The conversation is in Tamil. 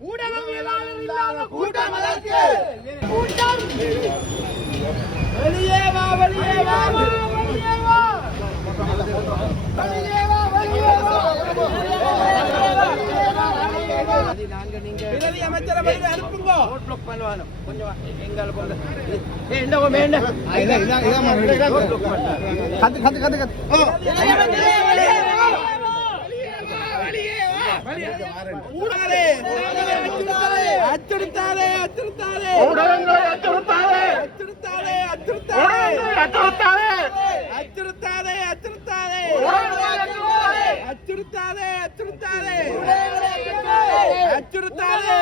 ஊடகவியலாளர் இல்லாத கூட்டம் அதற்கு கூட்டம் வெளியே வா வெளியே வா வெளியே வா வெளியே வா வெளியே வா பிரதி அமைச்சரை போய் அனுப்புங்க ரோட் ப்ளாக் பண்ணுவானோ கொஞ்சம் எங்கள் போங்க என்ன வேண்ட கத்து அச்சுறுத்தாரே அச்சுறுத்தாரே ஊடகங்களை அச்சுறுத்தாரே அச்சுறுத்தாரே அச்சுறுத்தாரே அச்சுறுத்தாரே அச்சுறுத்தாரே அச்சுறுத்தாரே அச்சுறுத்தாரே அச்சுறுத்தாரே அச்சுறுத்தாரே